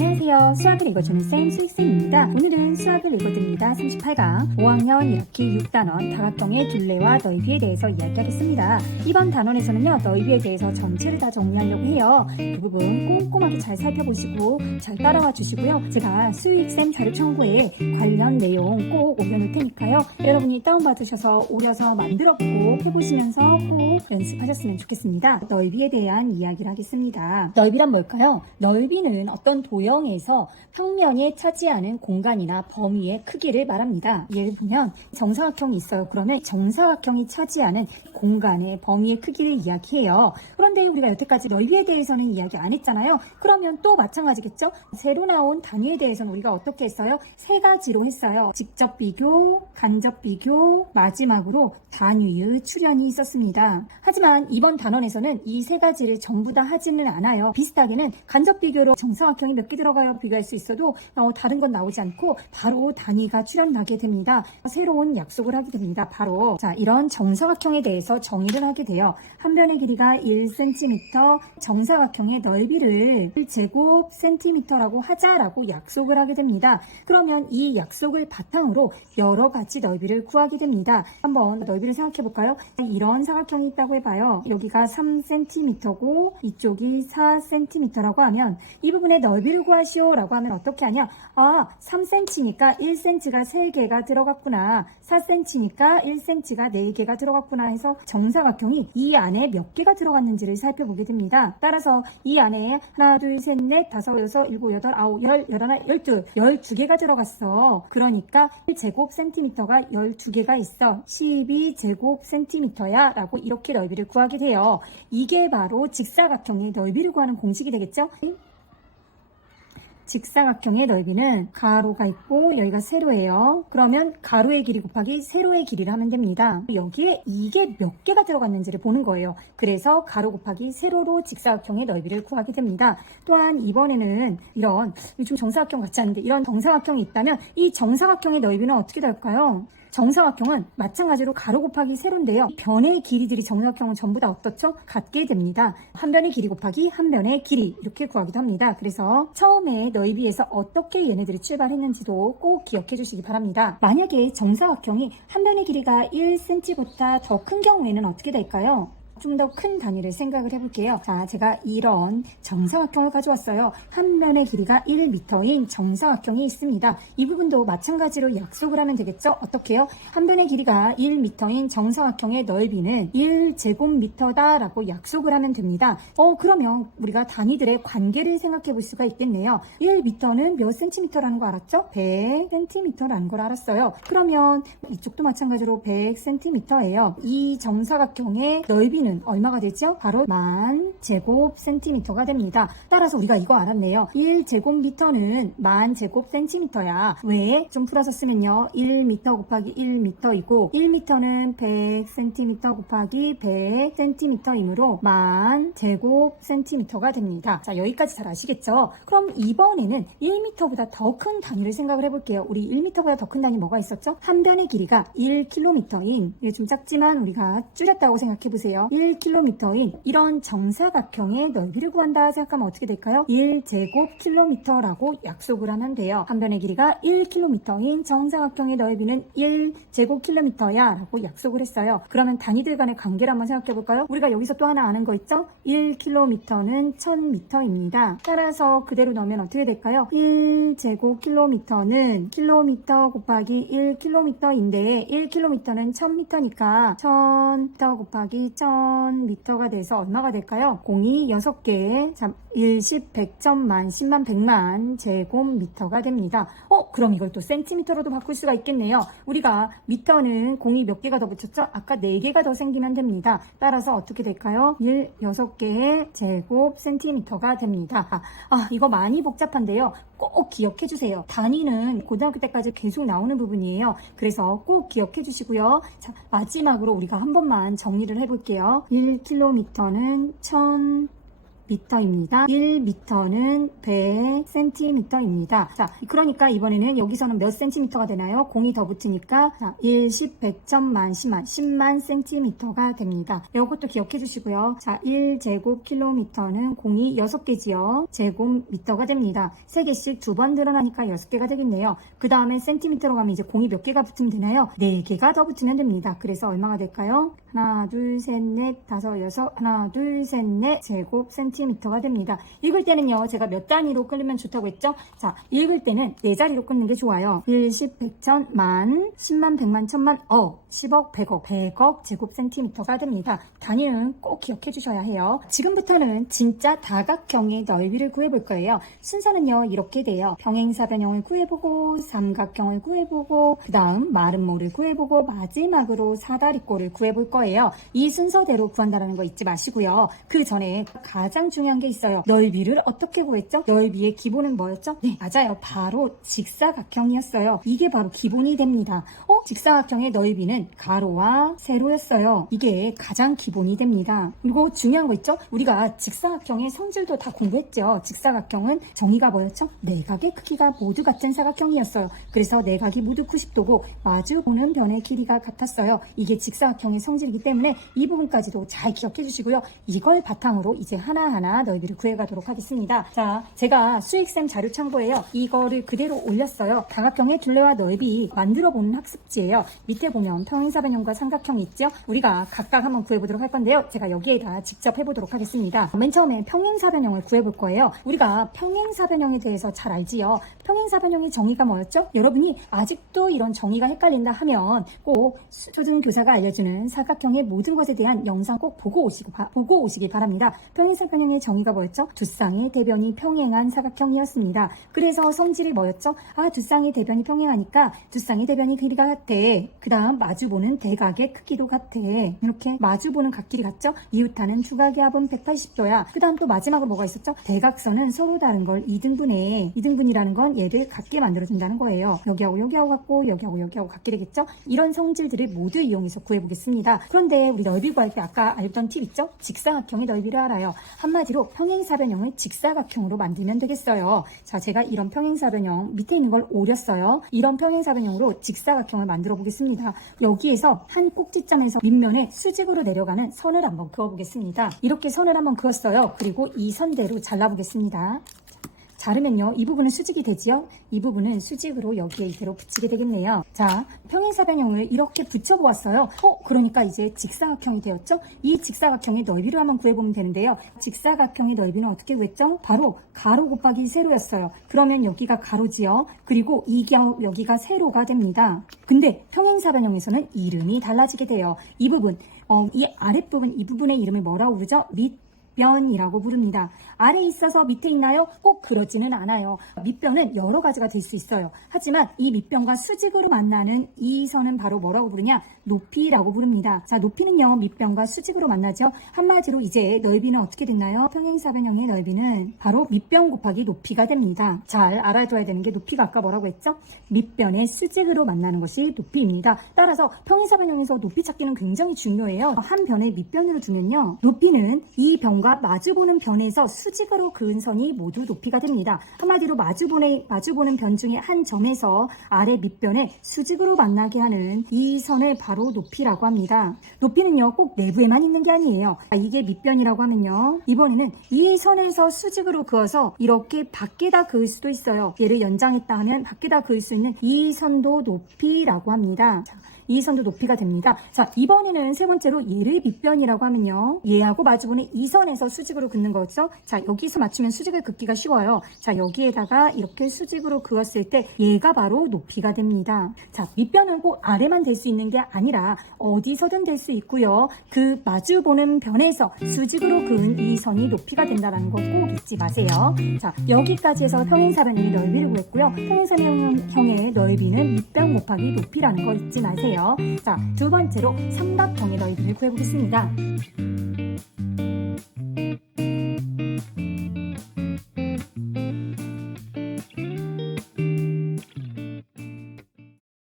안녕하세요. 수학을 읽어주는 쌤 수익쌤입니다. 오늘은 수학을 읽어드립니다. 38강 5학년 1학기 6단원 다각형의 둘레와 넓이에 대해서 이야기하겠습니다. 이번 단원에서는요, 넓이에 대해서 전체를 다 정리하려고 해요. 그 부분 꼼꼼하게 잘 살펴보시고 잘 따라와 주시고요. 제가 수익쌤 자료 창고에 관련 내용 꼭 올려놓을 테니까요. 여러분이 다운받으셔서 오려서 만들어보고 해보시면서 꼭 연습하셨으면 좋겠습니다. 넓이에 대한 이야기를 하겠습니다. 넓이란 뭘까요? 넓이는 어떤 도형에서 평면에 차지하는 공간이나 범위의 크기를 말합니다. 예를 들면 정사각형이 있어요. 그러면 정사각형이 차지하는 공간의 범위의 크기를 이야기해요. 그런데 우리가 여태까지 넓이에 대해서는 이야기 안 했잖아요. 그러면 또 마찬가지겠죠? 새로 나온 단위에 대해서는 우리가 어떻게 했어요? 세 가지로 했어요. 직접 비교, 간접 비교, 마지막으로 단위의 출현이 있었습니다. 하지만 이번 단원에서는 이 세 가지를 전부 다 하지는 않아요. 비슷하게는 간접 비교로 정사각형이 몇 개 들어가야 비교할 수 있어도 다른 건 나오지 않고 바로 단위가 출현하게 됩니다. 새로운 약속을 하게 됩니다. 바로 이런 정사각형에 대해서 정의를 하게 돼요. 한 변의 길이가 1cm, 정사각형의 넓이를 1제곱cm라고 하자라고 약속을 하게 됩니다. 그러면 이 약속을 바탕으로 여러 가지 넓이를 구하게 됩니다. 한번 넓이를 생각해 볼까요? 이런 사각형이 있다고 해봐요. 여기가 3cm고 이쪽이 4cm라고 하면 이 부분의 넓이를 구하시오 라고 하면 어떻게 하냐? 3cm니까 1cm가 3개가 들어갔구나. 4cm니까 1cm가 4개가 들어갔구나 해서 정사각형이 이 안에 몇 개가 들어갔는지를 살펴보게 됩니다. 따라서 이 안에 하나, 둘, 셋, 넷, 다섯, 여섯, 일곱, 여덟, 아홉, 열, 열하나, 12개가 들어갔어. 그러니까 1제곱cm가 12개가 있어. 12제곱cm야 라고 이렇게 넓이를 구하게 돼요. 이게 바로 직사각형의 넓이를 구하는 공식이 되겠죠? 직사각형의 넓이는 가로가 있고 여기가 세로예요. 그러면 가로의 길이 곱하기 세로의 길이를 하면 됩니다. 여기에 이게 몇 개가 들어갔는지를 보는 거예요. 그래서 가로 곱하기 세로로 직사각형의 넓이를 구하게 됩니다. 또한 이번에는 이런 좀 정사각형 같지 않은데 이런 정사각형이 있다면 이 정사각형의 넓이는 어떻게 될까요? 정사각형은 마찬가지로 가로 곱하기 세로인데요. 변의 길이들이 정사각형은 전부 다 어떻죠? 같게 됩니다. 한 변의 길이 곱하기 한 변의 길이 이렇게 구하기도 합니다. 그래서 처음에 넓이에서 어떻게 얘네들이 출발했는지도 꼭 기억해 주시기 바랍니다. 만약에 정사각형이 한 변의 길이가 1cm보다 더 큰 경우에는 어떻게 될까요? 좀 더 큰 단위를 생각을 해볼게요. 제가 이런 정사각형을 가져왔어요. 한 면의 길이가 1m인 정사각형이 있습니다. 이 부분도 마찬가지로 약속을 하면 되겠죠? 어떻게 해요? 한 변의 길이가 1m인 정사각형의 넓이는 1제곱미터다 라고 약속을 하면 됩니다. 그러면 우리가 단위들의 관계를 생각해 볼 수가 있겠네요. 1m는 몇 cm라는 거 알았죠? 100cm라는 걸 알았어요. 그러면 이쪽도 마찬가지로 100cm예요. 이 정사각형의 넓이는 얼마가 되죠? 바로 10,000제곱cm가 됩니다. 따라서 우리가 이거 알았네요. 1제곱미터는 10,000제곱cm야. 왜? 좀 풀어서 쓰면요. 1m 곱하기 1m이고 1m는 100cm 곱하기 100cm이므로 10,000제곱cm가 됩니다. 여기까지 잘 아시겠죠? 그럼 이번에는 1m보다 더 큰 단위를 생각을 해볼게요. 우리 1m보다 더 큰 단위 뭐가 있었죠? 한 변의 길이가 1km인, 이게 좀 작지만 우리가 줄였다고 생각해보세요. 1km인 이런 정사각형의 넓이를 구한다 생각하면 어떻게 될까요? 1제곱킬로미터라고 약속을 하면 돼요. 한 변의 길이가 1km인 정사각형의 넓이는 1제곱킬로미터야 라고 약속을 했어요. 그러면 단위들 간의 관계를 한번 생각해 볼까요? 우리가 여기서 또 하나 아는 거 있죠? 1km는 1000m입니다. 따라서 그대로 넣으면 어떻게 될까요? 1제곱킬로미터는 킬로미터 곱하기 1km인데 1km는 1000m니까 1000m 곱하기 1000m가 돼서 얼마가 될까요? 공이 6개, 1, 10, 100점, 만, 10만, 100만 제곱미터가 됩니다. 그럼 이걸 또 센티미터로도 바꿀 수가 있겠네요. 우리가 미터는 공이 몇 개가 더 붙였죠? 아까 4개가 더 생기면 됩니다. 따라서 어떻게 될까요? 6개의 제곱 센티미터가 됩니다. 이거 많이 복잡한데요. 꼭 기억해 주세요. 단위는 고등학교 때까지 계속 나오는 부분이에요. 그래서 꼭 기억해 주시고요. 마지막으로 우리가 한 번만 정리를 해볼게요. 1km는 미터입니다. 1미터는 100cm입니다. 자, 그러니까 이번에는 여기서는 몇 cm가 되나요? 공이 더 붙으니까 자, 1, 10, 100, 1000만, 10만, 10만 cm가 됩니다. 이것도 기억해 주시고요. 자, 1제곱킬로미터는 공이 6개지요. 제곱미터가 됩니다. 3개씩 2번 늘어나니까 6개가 되겠네요. 그 다음에 센티미터로 가면 이제 공이 몇 개가 붙으면 되나요? 4개가 더 붙으면 됩니다. 그래서 얼마가 될까요? 하나, 둘, 셋, 넷, 다섯, 여섯, 하나, 둘, 셋, 넷 제곱 센티미터가 됩니다. 읽을 때는요, 제가 몇 단위로 끌면 좋다고 했죠? 자, 읽을 때는 4자리로 끊는 게 좋아요. 1, 10, 100, 1000, 만, 10만, 100만, 1000만, 10억, 100억, 100억 제곱 센티미터가 됩니다. 단위는 꼭 기억해 주셔야 해요. 지금부터는 진짜 다각형의 넓이를 구해볼 거예요. 순서는요, 이렇게 돼요. 평행사변형을 구해보고, 삼각형을 구해보고, 그 다음 마름모를 구해보고, 마지막으로 사다리꼴을 구해볼 거예요. 이 순서대로 구한다는 거 잊지 마시고요. 그 전에 가장 중요한 게 있어요. 넓이를 어떻게 구했죠? 넓이의 기본은 뭐였죠? 네, 맞아요. 바로 직사각형이었어요. 이게 바로 기본이 됩니다. 직사각형의 넓이는 가로와 세로였어요. 이게 가장 기본이 됩니다. 그리고 중요한 거 있죠? 우리가 직사각형의 성질도 다 공부했죠. 직사각형은 정의가 뭐였죠? 내각의 크기가 모두 같은 사각형이었어요. 그래서 내각이 모두 90도고 마주 보는 변의 길이가 같았어요. 이게 직사각형의 성질이기 때문에 이 부분까지도 잘 기억해 주시고요. 이걸 바탕으로 이제 하나하나 넓이를 구해가도록 하겠습니다. 자, 제가 수익쌤 자료 참고예요. 이거를 그대로 올렸어요. 다각형의 둘레와 넓이 만들어보는 학습지예요. 밑에 보면 평행사변형과 삼각형이 있죠. 우리가 각각 한번 구해보도록 할 건데요. 제가 여기에다 직접 해보도록 하겠습니다. 맨 처음에 평행사변형을 구해볼 거예요. 우리가 평행사변형에 대해서 잘 알지요. 평행사변형의 정의가 뭐였죠? 여러분이 아직도 이런 정의가 헷갈린다 하면 꼭 초등교사가 알려주는 사각형의 모든 것에 대한 영상 꼭 보고 오시기 바랍니다. 평행사변형의 정의가 뭐였죠? 두 쌍의 대변이 평행한 사각형이었습니다. 그래서 성질이 뭐였죠? 두 쌍의 대변이 평행하니까 두 쌍의 대변이 길이가 같아. 그 다음 마주보는 대각의 크기도 같아. 이렇게 마주보는 각길이 같죠? 이웃하는 두각의 합은 180도야. 그 다음 또 마지막으로 뭐가 있었죠? 대각선은 서로 다른 걸 2등분해. 2등분이라는 건 얘를 같게 만들어준다는 거예요. 여기하고 여기하고 같고 여기하고 여기하고 같게 되겠죠? 이런 성질들을 모두 이용해서 구해보겠습니다. 그런데 우리 넓이 구할 때 아까 알던 팁 있죠? 직사각형의 넓이를 알아요. 한마디로 평행사변형을 직사각형으로 만들면 되겠어요. 자, 제가 이런 평행사변형 밑에 있는 걸 오렸어요. 이런 평행사변형으로 직사각형을 만들어 보겠습니다. 여기에서 한 꼭지점에서 밑면에 수직으로 내려가는 선을 한번 그어보겠습니다. 이렇게 선을 한번 그었어요. 그리고 이 선대로 잘라보겠습니다. 자르면요, 이 부분은 수직이 되지요? 이 부분은 수직으로 여기에 이대로 붙이게 되겠네요. 자, 평행사변형을 이렇게 붙여보았어요. 그러니까 이제 직사각형이 되었죠? 이 직사각형의 넓이를 한번 구해보면 되는데요. 직사각형의 넓이는 어떻게 구했죠? 바로 가로 곱하기 세로였어요. 그러면 여기가 가로지요? 그리고 여기가 세로가 됩니다. 근데 평행사변형에서는 이름이 달라지게 돼요. 이 부분, 이 아랫부분, 이 부분의 이름을 뭐라고 부르죠? 밑변이라고 부릅니다. 아래에 있어서 밑에 있나요? 꼭 그러지는 않아요. 밑변은 여러 가지가 될 수 있어요. 하지만 이 밑변과 수직으로 만나는 이 선은 바로 뭐라고 부르냐? 높이라고 부릅니다. 자, 높이는요, 밑변과 수직으로 만나죠. 한마디로 이제 넓이는 어떻게 됐나요? 평행사변형의 넓이는 바로 밑변 곱하기 높이가 됩니다. 잘 알아둬야 되는 게 높이가 아까 뭐라고 했죠? 밑변의 수직으로 만나는 것이 높이입니다. 따라서 평행사변형에서 높이 찾기는 굉장히 중요해요. 한 변을 밑변으로 두면요, 높이는 이 변과 마주보는 변에서 수직으로 그은 선이 모두 높이가 됩니다. 한마디로 마주보는 변 중에 한 점에서 아래 밑변에 수직으로 만나게 하는 이 선을 바로 높이라고 합니다. 높이는요, 꼭 내부에만 있는 게 아니에요. 이게 밑변이라고 하면요, 이번에는 이 선에서 수직으로 그어서 이렇게 밖에다 그을 수도 있어요. 얘를 연장했다 하면 밖에다 그을 수 있는 이 선도 높이라고 합니다. 이 선도 높이가 됩니다. 자, 이번에는 세 번째로 얘를 밑변이라고 하면요, 얘하고 마주보는 이 선에서 수직으로 긋는 거죠. 자, 여기서 맞추면 수직을 긋기가 쉬워요. 자, 여기에다가 이렇게 수직으로 그었을 때 얘가 바로 높이가 됩니다. 자, 밑변은 꼭 아래만 될 수 있는 게 아니라 어디서든 될 수 있고요. 그 마주보는 변에서 수직으로 그은 이 선이 높이가 된다는 거 꼭 잊지 마세요. 자, 여기까지 해서 평행사변형의 넓이를 구했고요. 평행사변형의 넓이는 밑변 곱하기 높이라는 거 잊지 마세요. 자, 두 번째로 삼각형의 넓이를 구해보겠습니다.